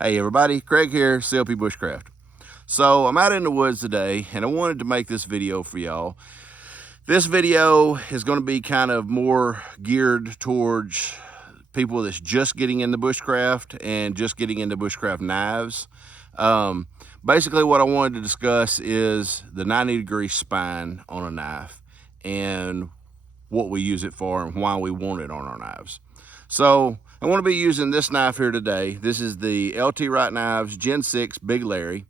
Hey everybody, Craig here, CLP Bushcraft. So I'm out in the woods today and I wanted to make this video for y'all. This video is going to be kind of more geared towards people that's just getting into bushcraft and just getting into bushcraft knives. Basically what I wanted to discuss is the 90-degree spine on a knife and what we use it for and why we want it on our knives. So I want to be using this knife here today. This is the LT Wright Knives Gen 6 Big Larry.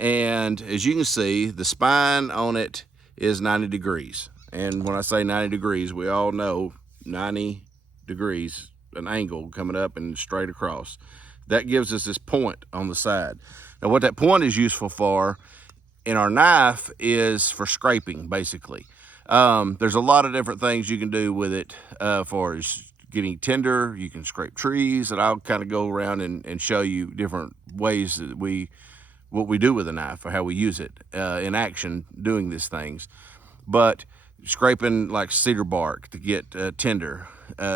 And as you can see, the spine on it is 90 degrees. And when I say 90 degrees, we all know 90 degrees, an angle coming up and straight across. That gives us this point on the side. Now what that point is useful for in our knife is for scraping, basically. There's a lot of different things you can do with it for as getting tinder. You can scrape trees, and I'll kind of go around and show you different ways that what we do with a knife or how we use it in action doing these things. But scraping like cedar bark to get tinder,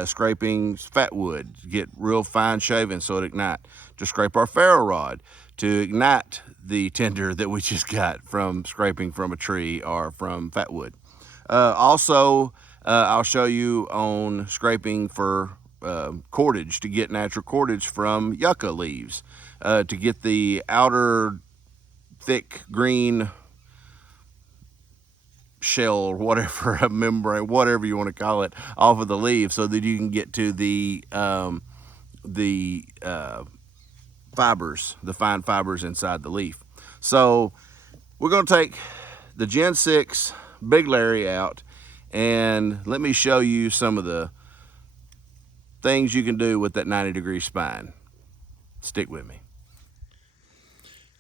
scraping fat wood to get real fine shaving so it ignite, to scrape our ferro rod to ignite the tinder that we just got from scraping from a tree or from fat wood. Also, I'll show you on scraping for cordage to get natural cordage from yucca leaves, to get the outer thick green shell or whatever, a membrane, whatever you want to call it, off of the leaf so that you can get to the fibers, the fine fibers inside the leaf. So we're going to take the Gen 6 Big Larry out and let me show you some of the things you can do with that 90-degree spine. Stick with me.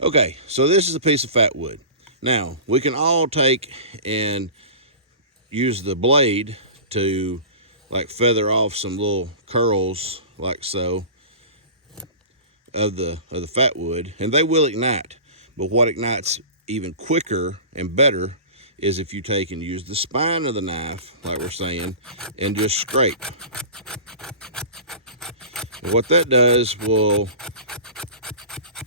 Okay, so this is a piece of fat wood. Now, we can all take and use the blade to like feather off some little curls like so of the fat wood, and they will ignite. But what ignites even quicker and better is if you take and use the spine of the knife, like we're saying, and just scrape. And what that does will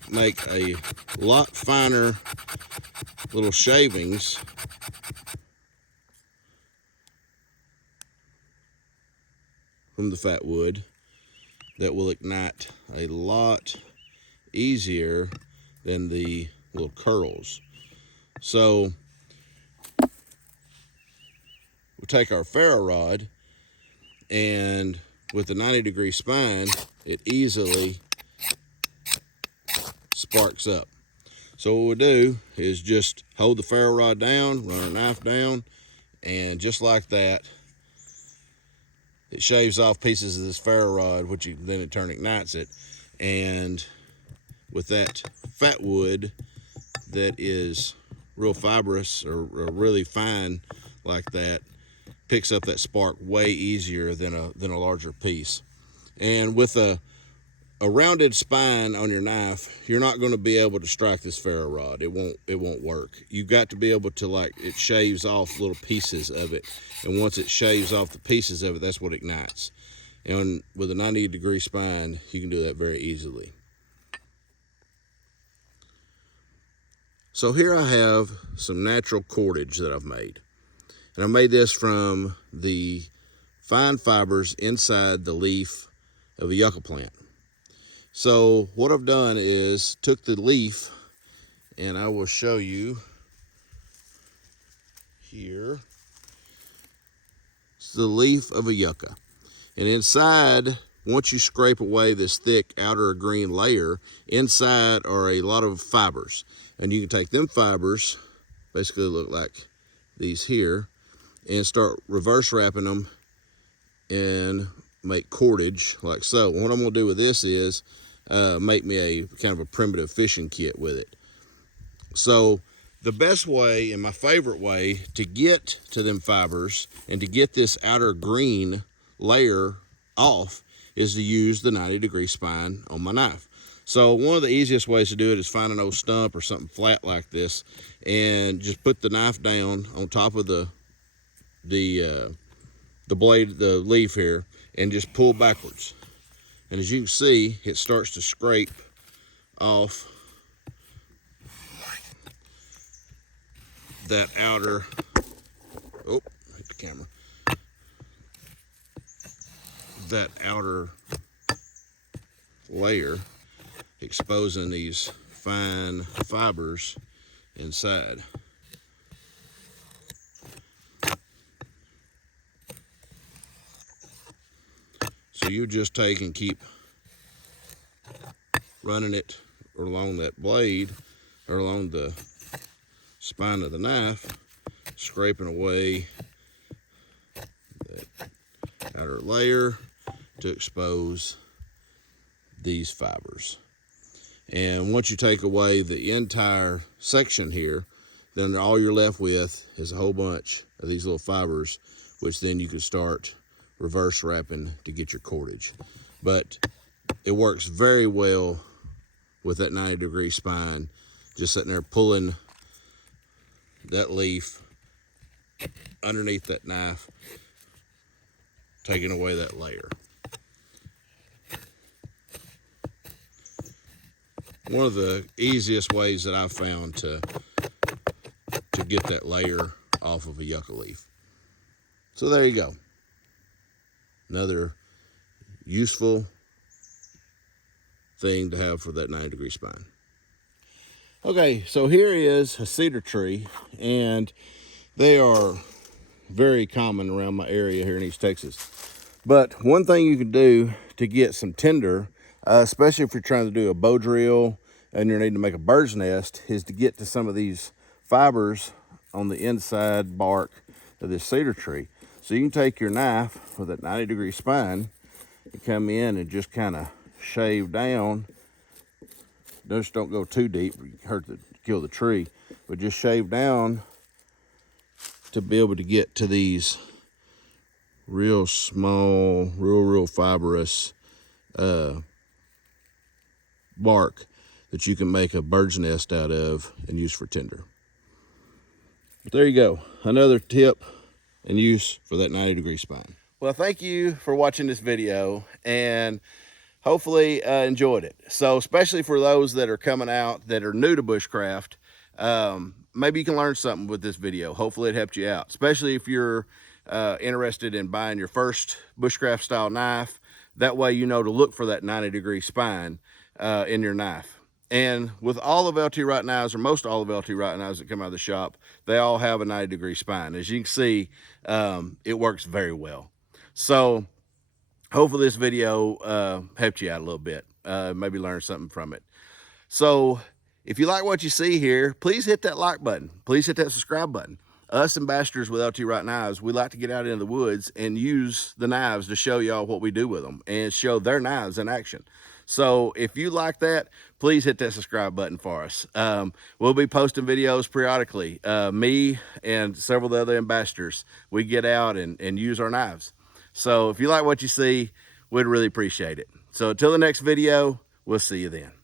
make a lot finer little shavings from the fat wood that will ignite a lot easier than the little curls. So we'll take our ferro rod, and with the 90-degree spine, it easily sparks up. So what we'll do is just hold the ferro rod down, run our knife down, and just like that, it shaves off pieces of this ferro rod, which then in turn ignites it. And with that fat wood that is real fibrous or really fine like that, picks up that spark way easier than a larger piece. And with a rounded spine on your knife, you're not going to be able to strike this ferro rod. It won't work. You've got to be able to, like, it shaves off little pieces of it, and once it shaves off the pieces of it, that's what ignites. And with a 90-degree spine, you can do that very easily. So here I have some natural cordage that I've made. And I made this from the fine fibers inside the leaf of a yucca plant. So what I've done is took the leaf, and I will show you here. It's the leaf of a yucca. And inside, once you scrape away this thick outer green layer, inside are a lot of fibers. And you can take them fibers, basically look like these here, and start reverse wrapping them and make cordage like so. What I'm going to do with this is make me a kind of a primitive fishing kit with it. So the best way and my favorite way to get to them fibers and to get this outer green layer off is to use the 90-degree spine on my knife. So one of the easiest ways to do it is find an old stump or something flat like this and just put the knife down on top of the blade, the leaf here, and just pull backwards. And as you can see, it starts to scrape off that outer, oh, hit the camera, that outer layer, exposing these fine fibers inside. So you just take and keep running it along that blade or along the spine of the knife, scraping away that outer layer to expose these fibers. And once you take away the entire section here, then all you're left with is a whole bunch of these little fibers, which then you can start reverse wrapping to get your cordage. But it works very well with that 90-degree spine, just sitting there pulling that leaf underneath that knife, taking away that layer. One of the easiest ways that I've found to get that layer off of a yucca leaf. So there you go. Another useful thing to have for that 90-degree spine. Okay, so here is a cedar tree, and they are very common around my area here in East Texas. But one thing you can do to get some tinder, especially if you're trying to do a bow drill and you're needing to make a bird's nest, is to get to some of these fibers on the inside bark of this cedar tree. So you can take your knife with that 90-degree spine and come in and just kind of shave down. Just don't go too deep, kill the tree, but just shave down to be able to get to these real small, real fibrous bark that you can make a bird's nest out of and use for tinder. But there you go, another tip and use for that 90-degree spine. Well, thank you for watching this video, and hopefully enjoyed it. So especially for those that are coming out that are new to bushcraft, maybe you can learn something with this video. Hopefully it helped you out, especially if you're interested in buying your first bushcraft style knife. That way you know to look for that 90-degree spine in your knife. And with all of LT Wright knives, or most all of LT Wright knives that come out of the shop, they all have a 90-degree spine. As you can see, it works very well. So hopefully this video helped you out a little bit, maybe learn something from it. So if you like what you see here, please hit that like button. Please hit that subscribe button. Us ambassadors with LT Wright knives, we like to get out into the woods and use the knives to show y'all what we do with them and show their knives in action. So if you like that, please hit that subscribe button for us. We'll be posting videos periodically. Me and several of the other ambassadors, we get out and use our knives. So if you like what you see, we'd really appreciate it. So until the next video, we'll see you then.